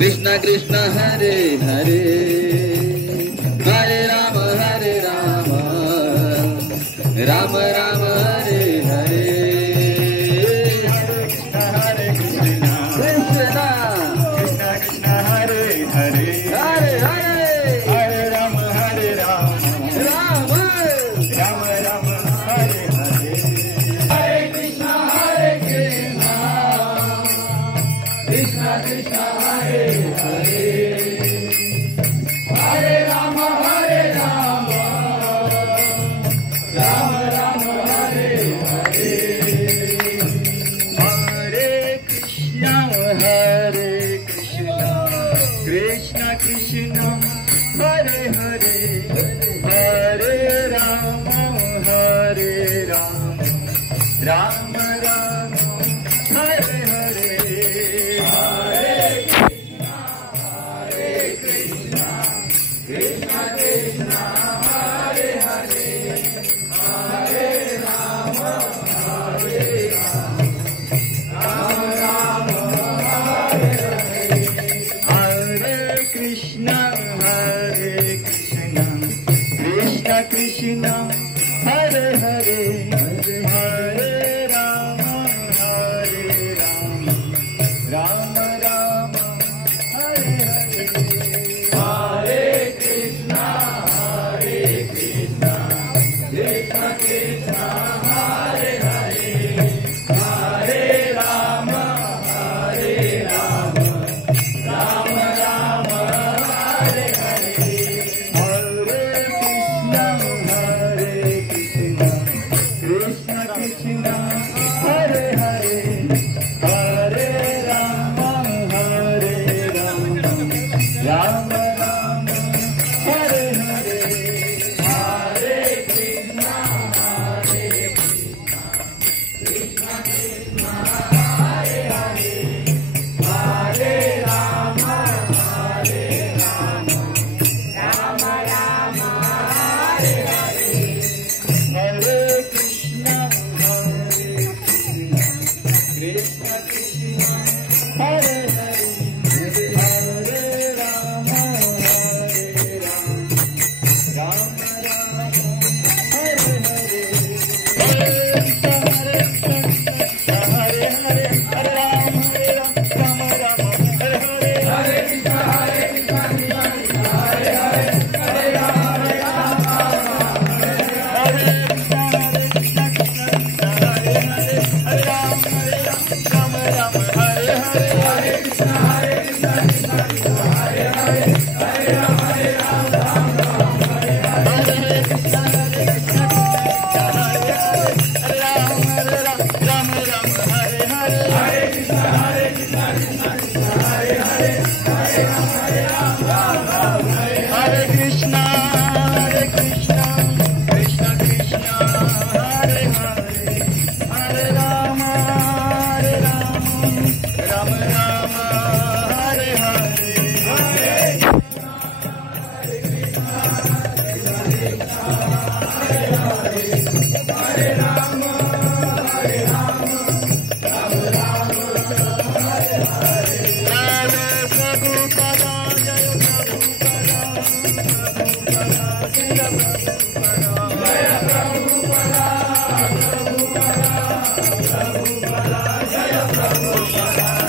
Krishna Krishna Hare Hare Hare Ram Ram Hare Hare Hare Krishna Krishna Krishna Krishna Hare Hare Hare Hare Hare Ram Ram Ram Ram Ram Hare Hare Hare Krishna Krishna Krishna Hare Hare Hare Ram Ram Ram Ram Hare Hare Hare Krishna Krishna Krishna Hare Hare Hare Ram Ram Ram Hare Hare Krishna Krishna Hare Hare Hare Ram Ram Ram Hare Hare Hare Krishna Krishna Krishna Hare Hare Hare Ram Ram Ram Hare Hare Hare Krishna Krishna Krishna Hare Hare Hare Ram Ram Ram Hare Hare Hare Krishna Krishna Krishna Hare Hare Hare Ram Ram Ram Hare Hare Hare Krishna Krishna Krishna Hare Hare Hare Ram Ram Ram Hare Hare Hare Krishna Krishna Krishna Hare Hare Hare Ram Ram Ram Hare Hare Hare Krishna Hare Hare Hare Ram Ram Ram Hare Hare Hare Krishna Krishna Krishna Hare Hare Hare Ram हरे कृष्णा कृष्णा हरे हरे हरे राम राम हरे हरे हरे कृष्णा कृष्णा कृष्णा हरे हरे हरे राम हरे हरे हरे कृष्णा कृष्णा हरे हरे हरे राम राम हरे हरे हरे कृष्णा कृष्णा कृष्णा हरे हरे हरे राम हरे हरे कृष्णा कृष्णा कृष्णा हरे हरे हरे राम राम राम हरे हरे हरे प्रभुपदा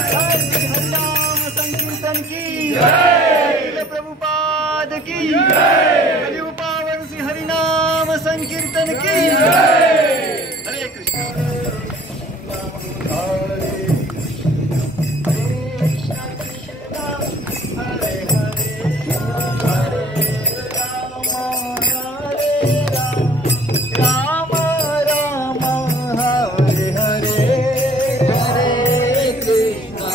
जय हरिनाम संकीर्तन की जय प्रभुपाद की जय कलियुग पावन श्री हरिनाम संकीर्तन की जय हरे कृष्ण राम राम हरे हरे हरे कृष्णा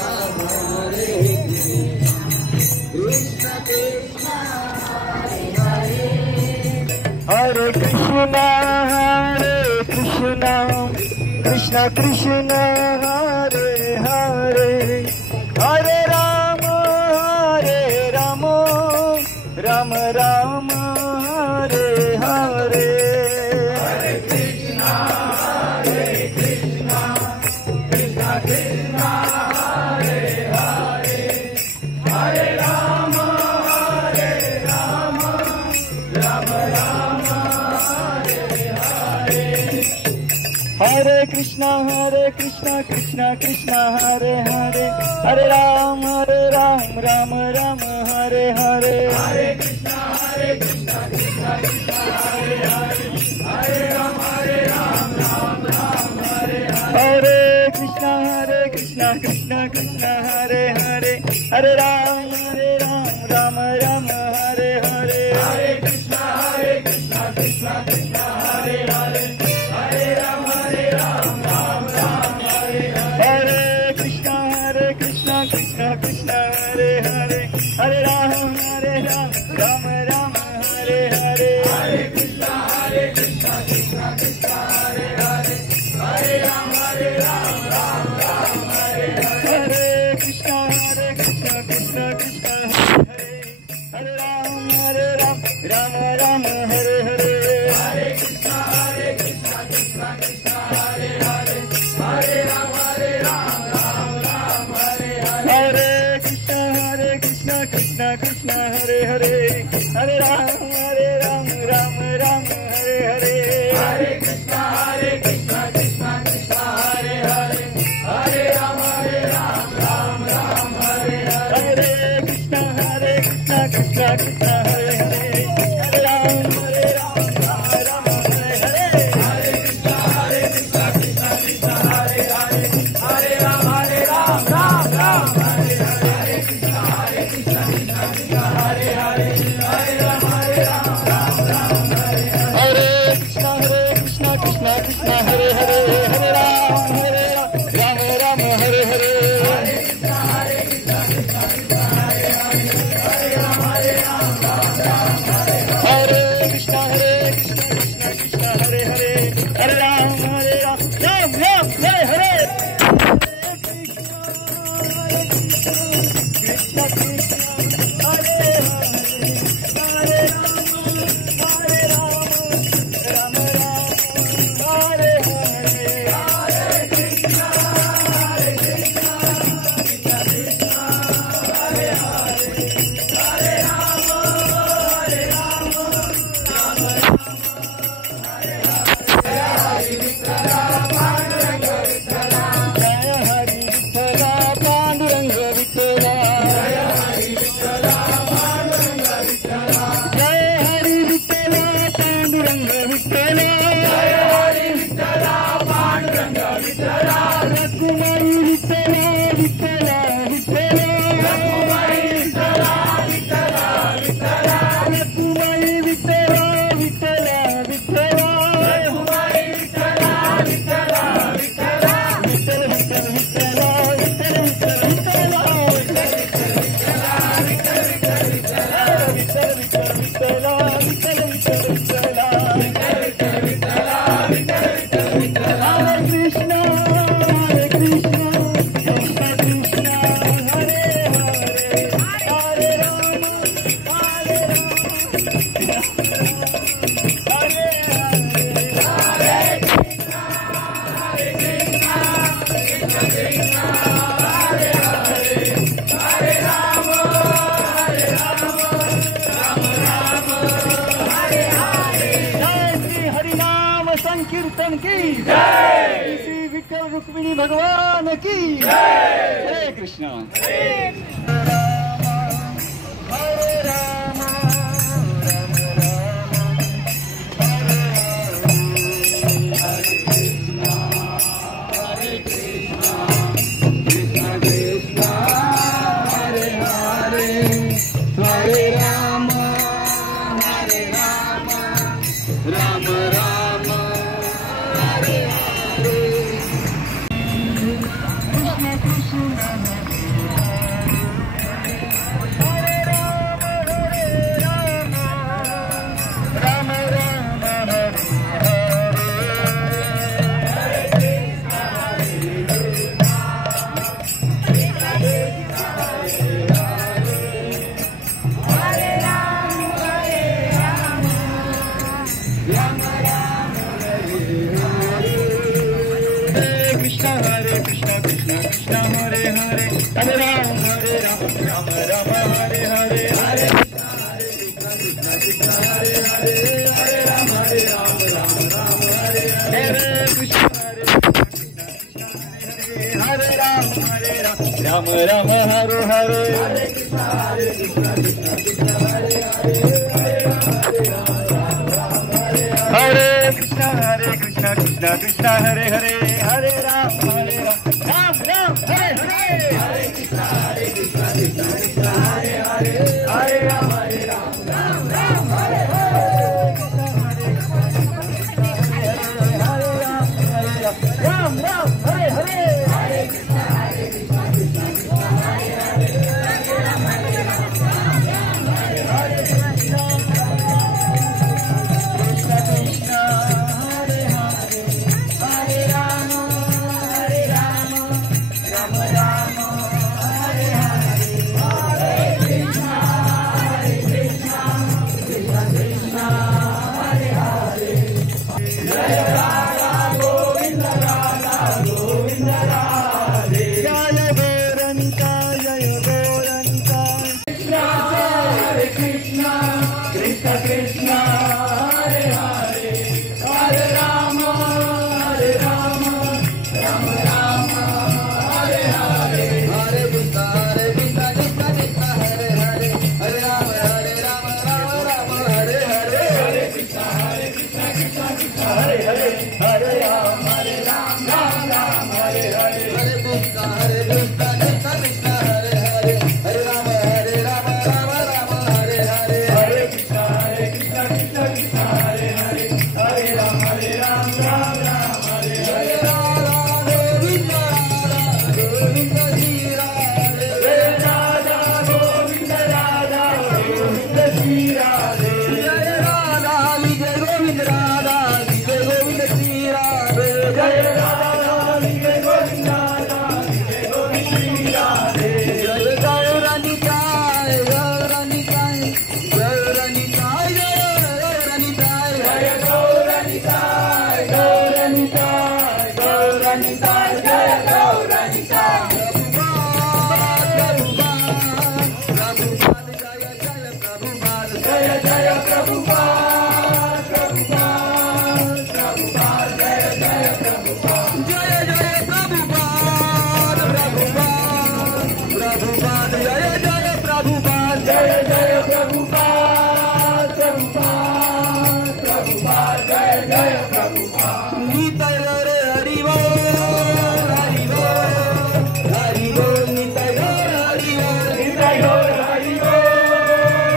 कृष्णा कृष्णा हरे Krishna Krishna Krishna Hare Hare Hare Ram Ram Ram Hare Hare Hare Krishna Krishna Krishna Hare Hare Hare Ram Ram Ram Hare Hare Hare Krishna, Krishna Krishna, Hare Hare, Hare Ram, Ram Ram, Hare Hare. Hare Krishna, Krishna Krishna, Hare Hare, Hare Ram, Ram Ram, Hare Hare. Hare Krishna, Krishna Krishna, Hare Hare, Hare Ram, Ram Hare Hare. Hare Krishna, Krishna Krishna, Hare Hare, Hare Ram, Ram Hare Hare. Hare Krishna, Krishna Krishna, Hare Hare, Hare Ram, Ram Hare Hare. Hare Krishna, Krishna Krishna, Hare Hare, Hare Ram, Ram Hare Hare. Hare Krishna, Krishna Krishna, Hare Hare, Hare Ram, Ram Hare Hare. Hare Krishna, Krishna Krishna, Hare Hare, Hare Ram, Ram Hare Hare. Hare Krishna, Krishna Krishna, Hare Hare, Hare Ram, Ram Hare Hare. Hare Krishna, Krishna Krishna, Hare Hare, Hare Ram, Ram Hare Hare. Hare Krishna, Krishna Krishna, Hare Hare, Hare Ram, Ram Hare Hare. Hare Krishna, Krishna Krishna, Hare Hare, Hare Ram, Ram Hare Hare. Hare Krishna, Krishna Krishna, Hare Hare, Hare Ram, Ram Hare Hare. Hare Krishna, Krishna Krishna, Hare Hare, Hare Ram, Ram Hare Hare. Hare Krishna, Krishna Krishna, Hare Hare, Hare Ram, Ram Hare Hare. Hare Krishna, Krishna Hare Hare, Hare Ram, Ram Hare Hare. Krishna Krishna, Hare Hare, Hare Ram, Ram Hare Hare. Jaya Hari Vitthala, Panduranga Vitthala. Jaya Hari Vitthala, Panduranga Vitthala. Jaya Hari Vitthala, Panduranga Vitthala. Jaya Hari Vitthala, Panduranga Vitthala. Rakhumai Vitthala, Vitthala, Vitthala. Rakhumai Vitthala, Vitthala, Vitthala. Rakhumai Vitthala, Vitthala, Vitthala. Rakhumai Vitthala, Vitthala, Vitthala. Vitthala, Vitthala, Vitthala, Vitthala, Hare Krishna, Krishna Krishna, Hare Hare, Hare Rama, Hare जय श्री हरिनाम संकीर्तन की जय, श्री विठल रुक्मिणी भगवान की जय। हरे कृष्णा। हरे राम, राम राम, हरे हरे, कृष्ण कृष्ण हरे राम, राम राम हरे Krishna Hare Krishna, Krishna Krishna Hare Hare, Hare Ram, Ram Ram, Hare Hare, Hare Krishna, Krishna Krishna, Hare Hare, Hare Ram, Ram Ram, Hare Hare, Hare Krishna. Ram Ram Hare Hare Hare Krishna Krishna Krishna Hare Hare Hare Ram Ram Ram Hare Hare Hare Krishna Krishna Krishna Hare Hare Hare Ram Ram Ram Hare Hare Ram Ram Hare Hare Hare Krishna Krishna Krishna Hare Hare Hare Ram Hare Krishna Krishna Krishna Hare Hare Hare Rama Hare Rama Rama Rama Hare Hare Hare Krishna Krishna Krishna Hare Hare Jaya Radha Govinda Radha Govinda Radhe Jaya Gauranta Jaya Gauranta Krishna Hare Krishna Krishna Krishna Hare Hare Hare Rama Hare Rama Rama Rama Hare Hare Hare Krishna Krishna Krishna Hare Hare Hare Rama Hare Rama Rama Rama Hare Hare Hare Krishna Krishna Krishna Hare Hare Hare Rama Hare Rama Rama Rama Hare Hare Hare Krishna Krishna Krishna Hare Hare Hare Rama Hare Rama Rama Rama Hare Hare Hare Krishna Krishna Krishna Hare Hare Hare Rama Hare Rama Rama Rama Hare Hare Radha Govinda Radha Govinda Ji Radhe Radha Govinda Radha Govinda Ji Radhe Jai Radha Vijay Govinda Radha Vijay Govinda Ji Radhe Jai Radha Vijay Govinda Radha Vijay Govinda Ji Radhe Jai Gaurani Jai Gaurani Jai Gaurani Jai Gaurani Jai Jai Gaurani Jai Gaurani Jai Gaurani Jai Jai Gaurani Jai Prabhupada Jaya Jaya Prabhupada Jaya Jaya Prabhupada Prabhupada Jaya Jaya Prabhupada Jaya Jaya Prabhupada Prabhupada Jaya Jaya Prabhupada Jaya Jaya Prabhupada Prabhupada Jaya Jaya Prabhupada Nitai Gaure Hari Bol Hari Bol Hari Bol Nitai Gaure Hari Bol Nitai Gaure Hari Bol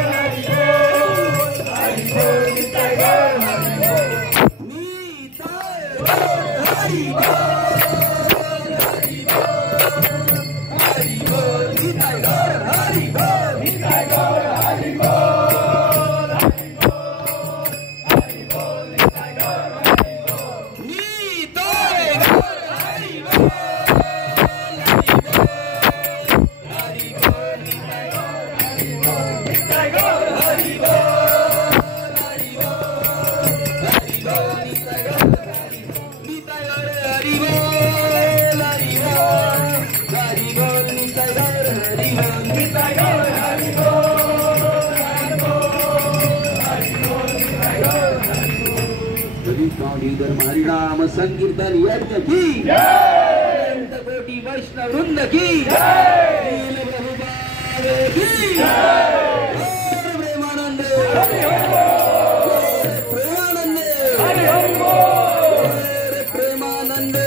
Hari Bol Hari Bol Nitai Gaure Hari Bol Nitai Gaure Hari Bol Hari Bol Nitai Gaure Hari Bol Nitai Gaure Hari Bol हरिनाम संकीर्तन यज्ञ की अनंत कोटि वैष्णव वृंद की लील प्रभुपाद की प्रेमानंद प्रेमानंद प्रेमानंद